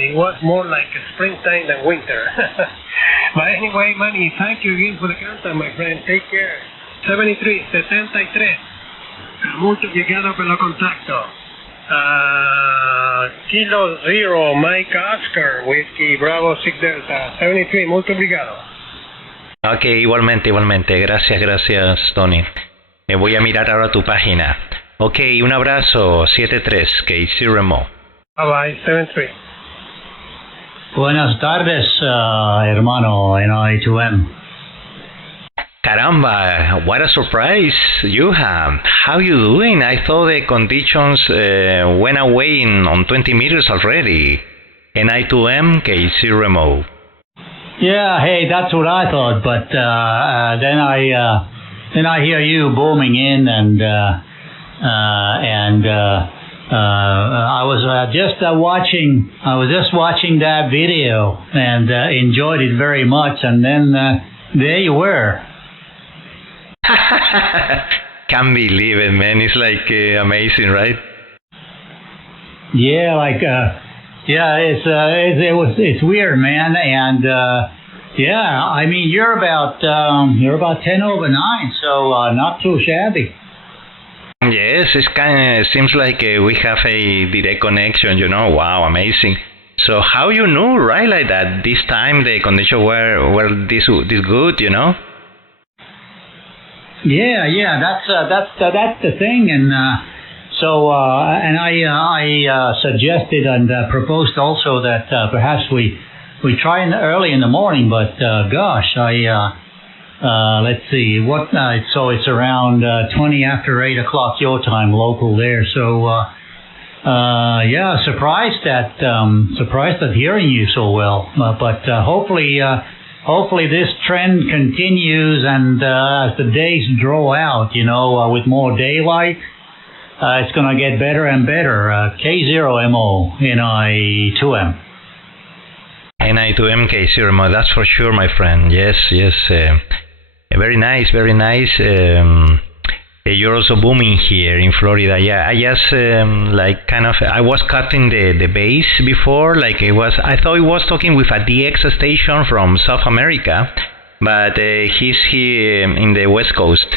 It was more like springtime than winter. But anyway, Manny, thank you again for the contact, my friend. Take care. 73-73. Mucho obrigado pelo contacto. Kilo 0, Mike Oscar, Whiskey Bravo 6 Delta. 73, mucho obrigado. Ok, igualmente. Gracias, Tony. Voy a mirar ahora tu página. Ok, un abrazo. 73, K0MO. Bye bye, 73. Buenas tardes, hermano NI2M. Caramba, what a surprise you have. How you doing? I thought the conditions went away on 20 meters already. NI2M, K0MO. Yeah, hey, that's what I thought, but then I hear you booming in, and I was just watching that video and enjoyed it very much, and then there you were. Can't believe it, man. It's like amazing, right? Yeah, it's weird, man, and yeah, I mean you're about 10 over 9, so not too shabby. Yes, it seems like we have a direct connection, you know. Wow, amazing. So how you knew, right, like that this time the conditions were this good, you know? Yeah, that's the thing, and so I suggested and proposed also that perhaps we try early in the morning, but gosh, let's see, so it's around 20 after 8 o'clock your time, local there. So yeah, surprised at hearing you so well, but hopefully this trend continues, and as the days draw out, you know, with more daylight, it's going to get better and better. K0MO, NI2M. NI2M, K0MO, that's for sure, my friend. Yes. Very nice. You're also booming here in Florida. Yeah, I just I was cutting the bass before, I thought he was talking with a DX station from South America, but he's here in the West Coast,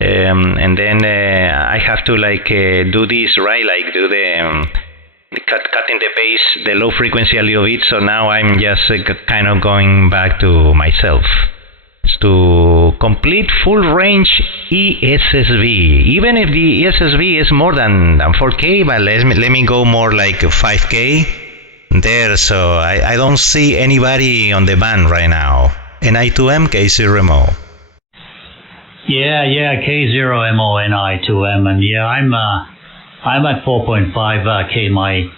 and then I have to do this, right, do the cutting the bass, the low frequency a little bit. So now I'm just kind of going back to myself. To complete full range ESSB, even if the ESSB is more than 4K, but let me go more like 5K there, so I don't see anybody on the band right now. NI2M, K0MO. Yeah, K0MO, NI2M, and yeah, I'm at 4.5K, my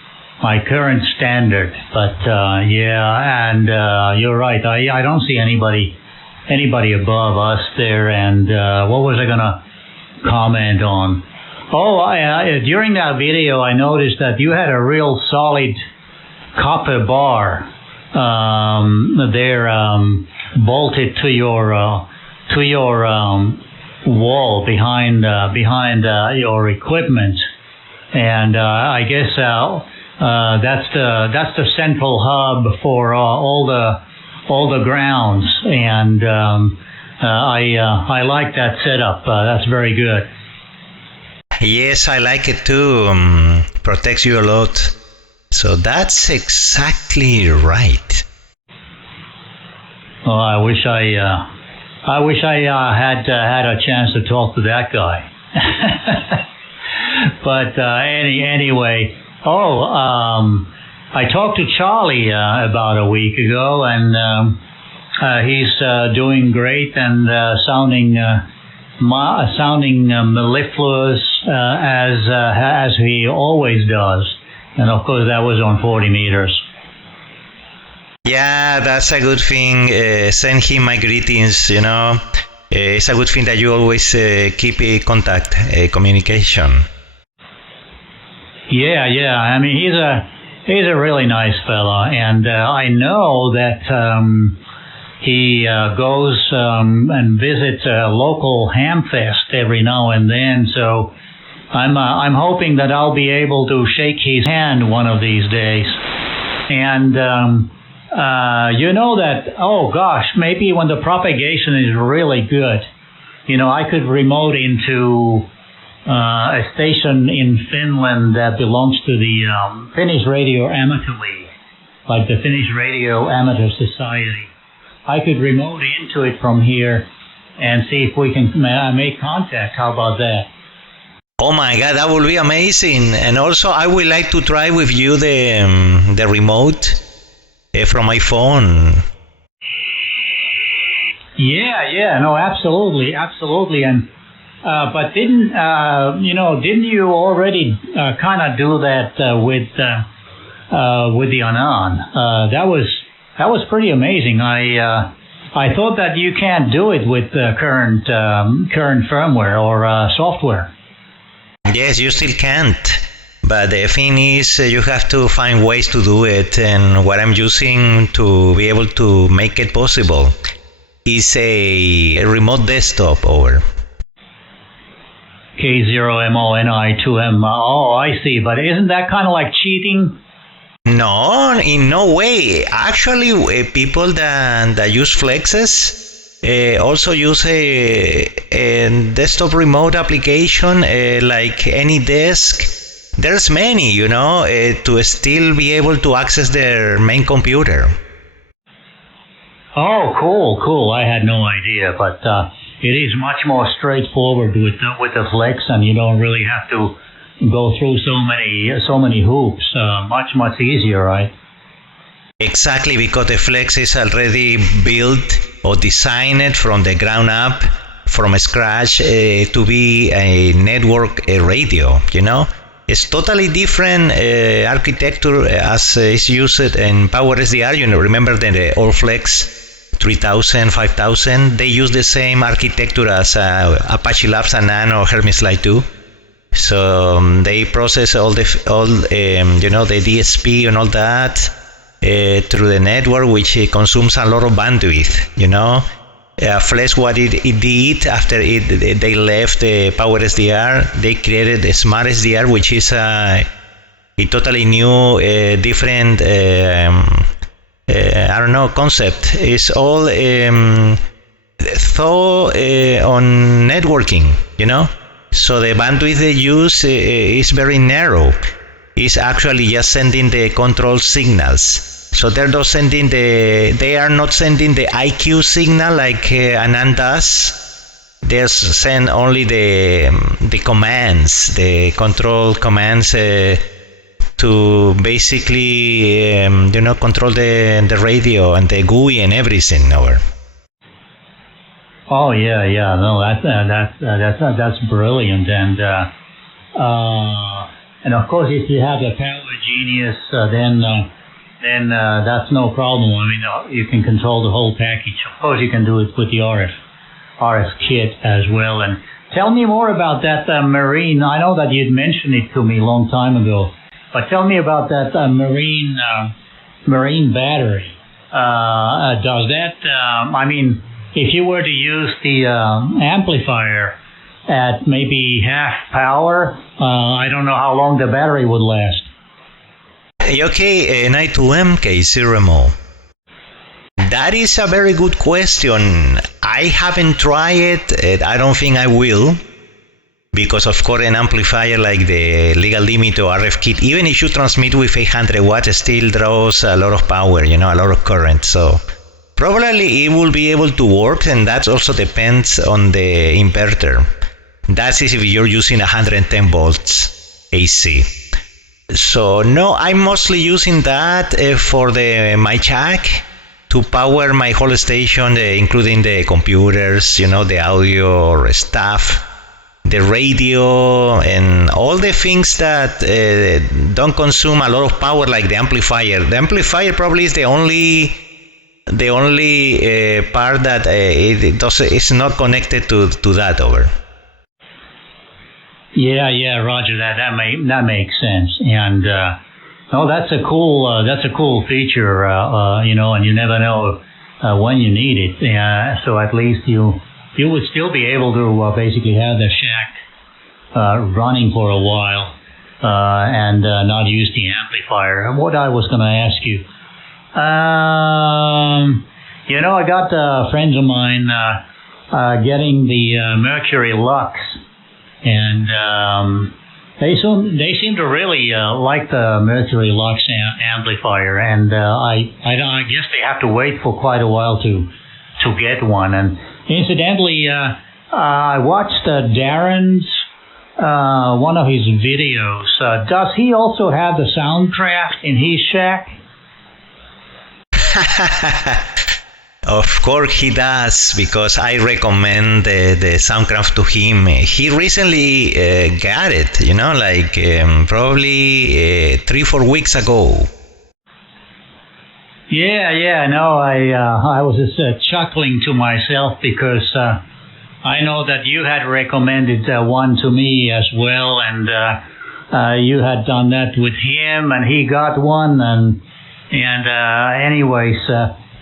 current standard, but yeah, and you're right, I don't see anybody above us there. And what was I gonna comment on? During that video I noticed that you had a real solid copper bar there bolted to your wall behind your equipment, and I guess that's the central hub for all the grounds, and I like that setup. That's very good. Yes, I like it too. Protects you a lot. So that's exactly right. Oh, I wish I had a chance to talk to that guy. But anyway. I talked to Charlie about a week ago, and he's doing great and sounding mellifluous as he always does. And of course, that was on 40 meters. Yeah, that's a good thing. Send him my greetings. You know, it's a good thing that you always keep contact, communication. Yeah. I mean, he's a really nice fella, and I know that he goes and visits a local ham fest every now and then. So I'm hoping that I'll be able to shake his hand one of these days. And you know that, oh gosh, maybe when the propagation is really good, I could remote into a station in Finland that belongs to the Finnish Radio Amateur League, like the Finnish Radio Amateur Society. I could remote into it from here and see if we can make contact. How about that? Oh my God, that would be amazing. And also, I would like to try with you the remote from my phone. Yeah, no, absolutely. And but didn't you already kind of do that with the Anan? That was pretty amazing. I thought that you can't do it with current firmware or software. Yes, you still can't. But the thing is, you have to find ways to do it. And what I'm using to be able to make it possible is a remote desktop over. K0MO NI2M. Oh, I see. But isn't that kind of like cheating? No, in no way. Actually, people that use flexes also use a desktop remote application like AnyDesk. There's many, to still be able to access their main computer. Oh, cool. I had no idea, but it is much more straightforward with the Flex, and you don't really have to go through so many hoops. Much easier, right? Exactly, because the Flex is already built or designed from the ground up, from scratch, to be a network radio. It's totally different architecture as is used in PowerSDR. Remember the old Flex 3000, 5000? They use the same architecture as Apache Labs and Nano Hermes Lite 2. So they process all the DSP and all that through the network, which consumes a lot of bandwidth. Flex, what it did after they left the PowerSDR, they created the Smart SDR, which is a totally new, different, concept. It's all thought on networking, So the bandwidth they use is very narrow. It's actually just sending the control signals. So they are not sending the IQ signal like Anan does. They send only the commands, the control commands to basically control the radio and the GUI and everything over. Oh yeah. No, that's brilliant, and of course if you have the Power Genius, then that's no problem. I mean, you can control the whole package. Of course, you can do it with the RF kit as well. And tell me more about that marine. I know that you'd mentioned it to me a long time ago, but tell me about that marine battery. Does that? If you were to use the amplifier at maybe half power, I don't know how long the battery would last. Okay, NI2M, K0MO. That is a very good question. I haven't tried it. I don't think I will. Because of course an amplifier like the legal limit or RF kit, even if you transmit with 800 watts, it still draws a lot of power, a lot of current. So probably it will be able to work, and that also depends on the inverter. That's if you're using 110 volts AC. So no, I'm mostly using that for my jack to power my whole station, including the computers, the audio stuff, the radio, and all the things that don't consume a lot of power, like the amplifier. The amplifier probably is the only part that it's not connected to that over. Yeah, Roger. That makes sense. And that's a cool feature. And you never know when you need it. So at least you would still be able to basically have the shack running for a while. and not use the amplifier. And what I was going to ask you, I got friends of mine getting the Mercury Lux, and they seem to really like the Mercury Lux amplifier, and I guess they have to wait for quite a while to get one. And incidentally, I watched Darren's one of his videos. Does he also have the Soundcraft in his shack? Of course he does, because I recommend the Soundcraft to him. He recently got it, probably 3-4 weeks ago. Yeah, no, I was just chuckling to myself because I know that you had recommended one to me as well, and you had done that with him, and he got one, and anyways,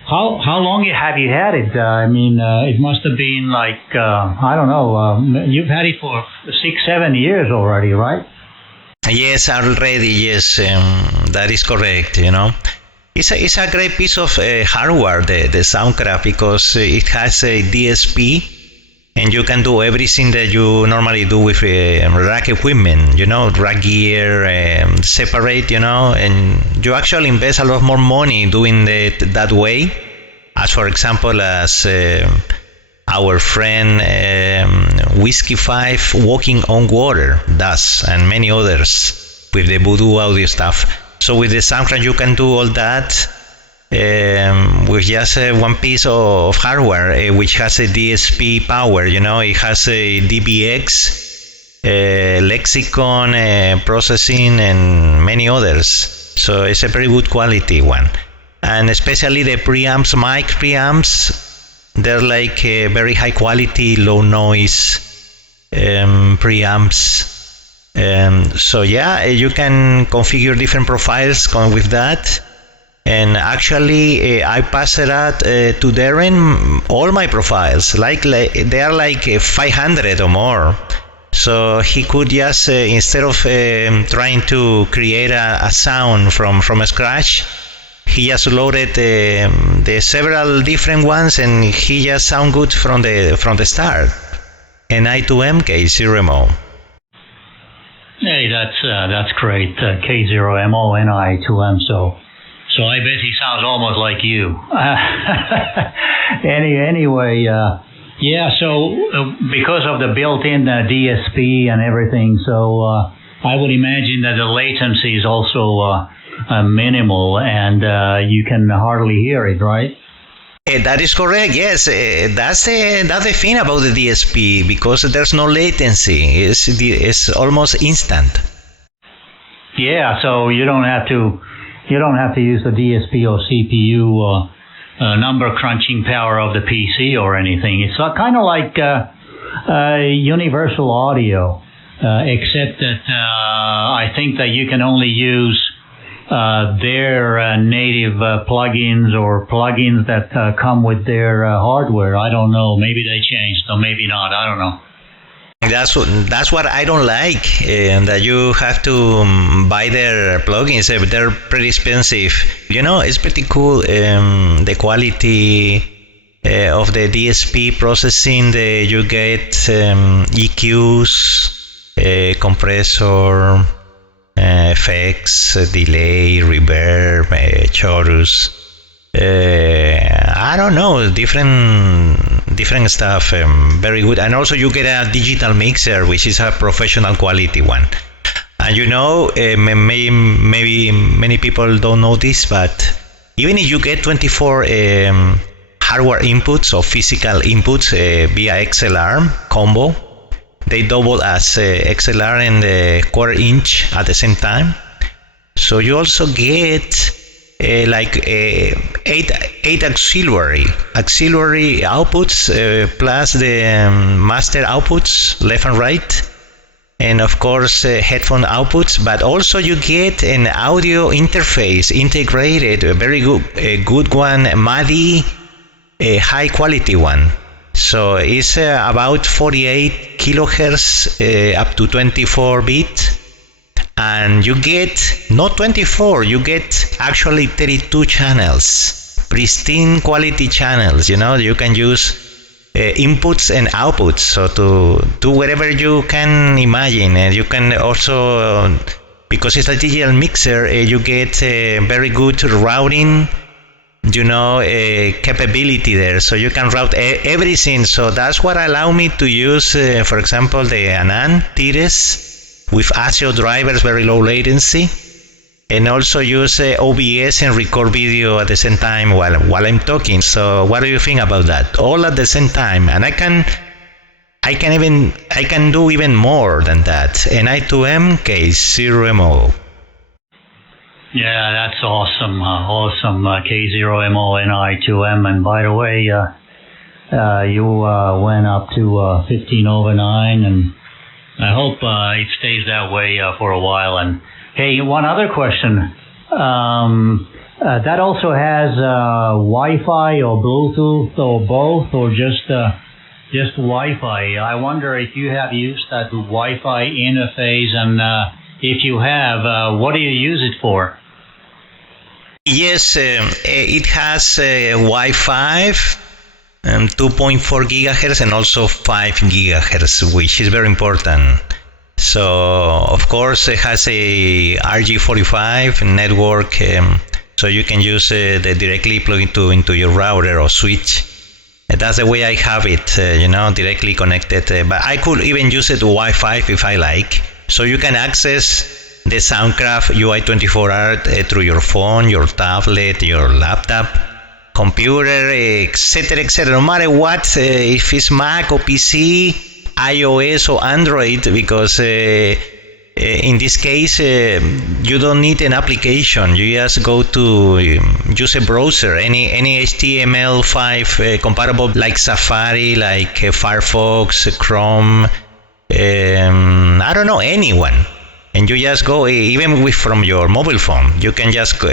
how long have you had it? It must have been like I don't know. You've had it for 6-7 years already, right? Yes, already. Yes, that is correct. It's a great piece of hardware, the Soundcraft, because it has a DSP. And you can do everything that you normally do with rack equipment, rack gear, separate, and you actually invest a lot more money doing it that way. As for example, as our friend Whiskey 5 Walking on Water does, and many others with the Voodoo audio stuff. So with the Soundcraft, you can do all that with just one piece of hardware, which has a DSP power. It has a DBX, lexicon processing, and many others. So it's a very good quality one. And especially the preamps, mic preamps, they're like very high quality, low noise preamps. So yeah, you can configure different profiles with that. And actually, I pass it out to Darren all my profiles. They are like 500 or more. So he could just instead of trying to create a sound from scratch, he just loaded the several different ones, and he just sound good from the start. NI2M, K0MO. Hey, that's great. K0MO, NI2M. So I bet he sounds almost like you. Anyway, yeah. So because of the built-in DSP and everything, so I would imagine that the latency is also minimal, and you can hardly hear it, right? That is correct. Yes, that's the thing about the DSP, because there's no latency. It's almost instant. Yeah. So you don't have to use the DSP or CPU number crunching power of the PC or anything. It's kind of like universal audio, except that I think that you can only use their native plugins or plugins that come with their hardware. I don't know. Maybe they changed, or maybe not. I don't know. That's what I don't like, and that you have to buy their plugins. They're pretty expensive. It's pretty cool. The quality of the DSP processing. You get EQs, compressor, effects, delay, reverb, chorus. I don't know, different stuff. Very good. And also you get a digital mixer, which is a professional quality one. And maybe many people don't know this, but even if you get 24 hardware inputs or physical inputs via XLR combo, they double as XLR and the quarter-inch at the same time. So you also get eight auxiliary outputs plus the master outputs left and right, and of course headphone outputs. But also you get an audio interface integrated, a very good one, MADI, a high quality one. So it's about 48 kilohertz up to 24 bit. and you get not 24, you get actually 32 channels, pristine quality channels. You can use inputs and outputs, so to do whatever you can imagine. And you can also, because it's a digital mixer, you get very good routing capability there, so you can route everything. So that's what allowed me to use, for example, the Anand Tires with ASIO drivers, very low latency, and also use OBS and record video at the same time while I'm talking. So what do you think about that? All at the same time, and I can do even more than that. NI2M, K0MO. Yeah, that's awesome. Awesome. K0MO, NI2M. And by the way, you went up to 15/9, and I hope it stays that way for a while. And hey, one other question. That also has Wi-Fi or Bluetooth or both, or just Wi-Fi. I wonder if you have used that Wi-Fi interface, and if you have, what do you use it for? Yes, it has Wi-Fi, 2.4 gigahertz and also 5 gigahertz, which is very important. So, of course, it has a RG45 network, so you can use directly plug into your router or switch. That's the way I have it, directly connected. But I could even use it Wi-Fi if I like. So you can access the Soundcraft UI24R through your phone, your tablet, your laptop, computer, etc., etc. No matter what, if it's Mac or PC, iOS or Android, because in this case you don't need an application. You just go to use a browser, any HTML5 compatible, like Safari, like Firefox, Chrome, I don't know, anyone. And you just go, even from your mobile phone, you can just go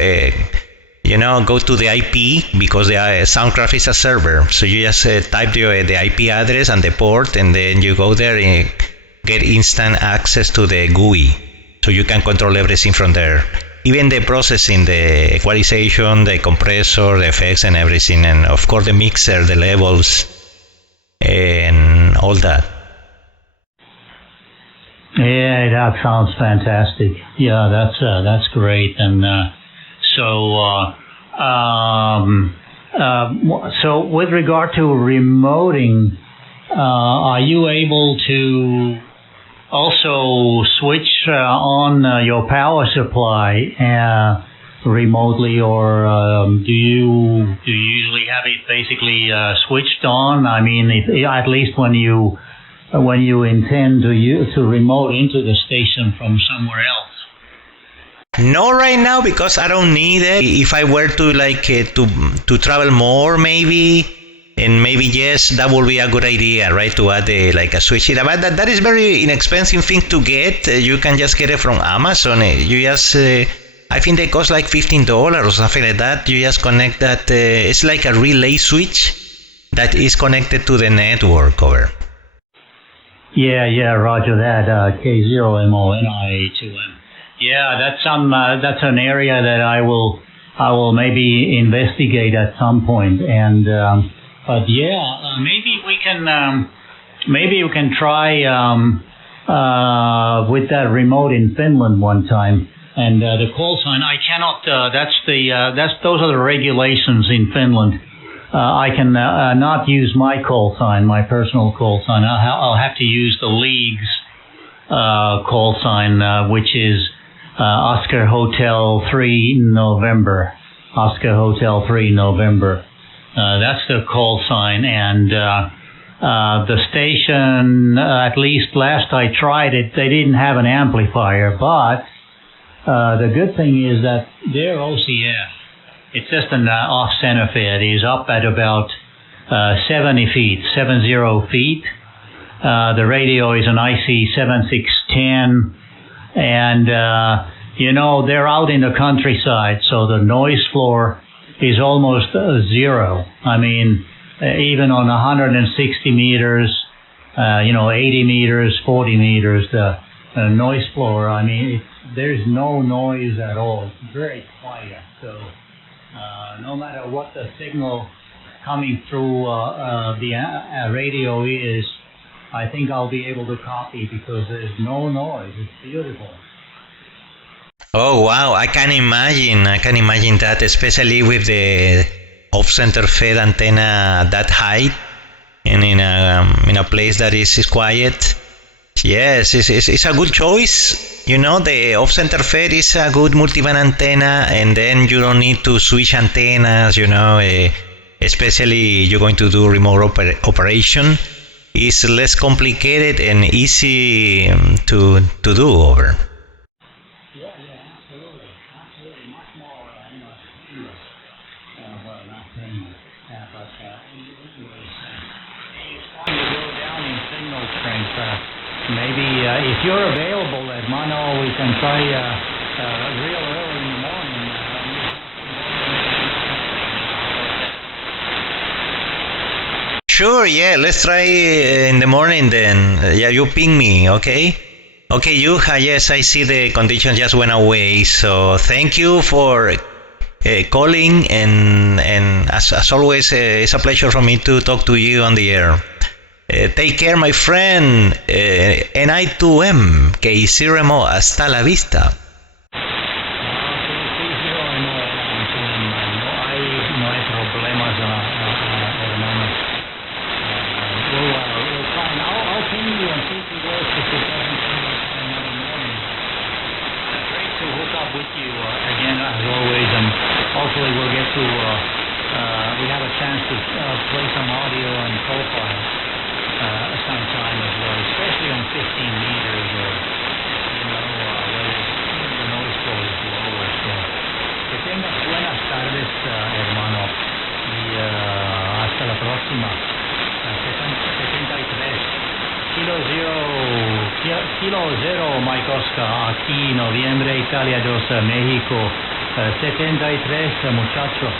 to the IP, because the Soundcraft is a server. So you just type the IP address and the port, and then you go there and get instant access to the GUI. So you can control everything from there. Even the processing, the equalization, the compressor, the effects and everything. And of course the mixer, the levels, and all that. Yeah, that sounds fantastic. Yeah, that's great. And so with regard to remoting, are you able to also switch on your power supply remotely, or do you usually have it basically switched on? I mean, at least when you intend to remote into the station from somewhere else. No, right now, because I don't need it. If I were to travel more, maybe, and maybe yes, that would be a good idea, right? To add a switch. But that is very inexpensive thing to get. You can just get it from Amazon. You just, I think they cost like $15 or something like that. You just connect that. It's like a relay switch that is connected to the network over. Yeah, roger that. K0MO, NI2M. Yeah, that's an area that I will maybe investigate at some point. And but yeah, maybe we can try with that remote in Finland one time. And the call sign, I cannot. Those are the regulations in Finland. I can not use my call sign, my personal call sign. I'll have to use the league's call sign, which is Oscar Hotel 3 November. Oscar Hotel 3 November. That's the call sign. And the station, at least last I tried it, they didn't have an amplifier. But the good thing is that their OCF, it's just an off-center fed, is up at about 70 feet. The radio is an IC7610, and they're out in the countryside, so the noise floor is almost zero. I mean, even on 160 meters, 80 meters, 40 meters, the noise floor, I mean, there's no noise at all. It's very quiet. So no matter what the signal coming through the radio is, I think I'll be able to copy because there's no noise. It's beautiful. Oh wow, I can imagine that, especially with the off-center fed antenna that height and in a place that is quiet. Yes, it's a good choice. You know, the off-center fed is a good multiband antenna, and then you don't need to switch antennas, you know, especially you're going to do remote operation. It's less complicated and easy to do over. Maybe if you're available, Hermano, we can try real early in the morning. Sure, yeah, let's try in the morning then. Yeah, you ping me, okay? Okay, Yuha, yes, I see the condition just went away. So thank you for calling, and as always, it's a pleasure for me to talk to you on the air. Take care, my friend. NI2M, K0MO, hasta la vista. No hay problemas, hermano. We'll try. I'll ping you and see if it works. If it doesn't, another morning. Great to hook up with you again, as always, and hopefully we'll get to. We have a chance to play some audio and profile. Sometime as well, especially on 15 meters or, where the noise floor is lower. So, que tengas buenas tardes, hermano, y hasta la próxima. 73, Kilo Zero, Mike Oscar, aquí, noviembre, Italia 2, México, 73, muchacho.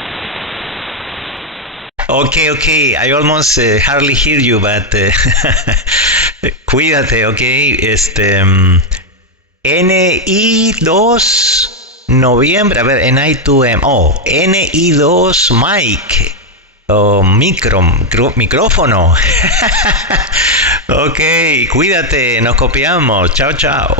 Okay, I almost hardly hear you, but cuídate, okay. NI2 noviembre, a ver, NI2M, NI2 mic, micrófono. Okay, cuídate, nos copiamos, chao.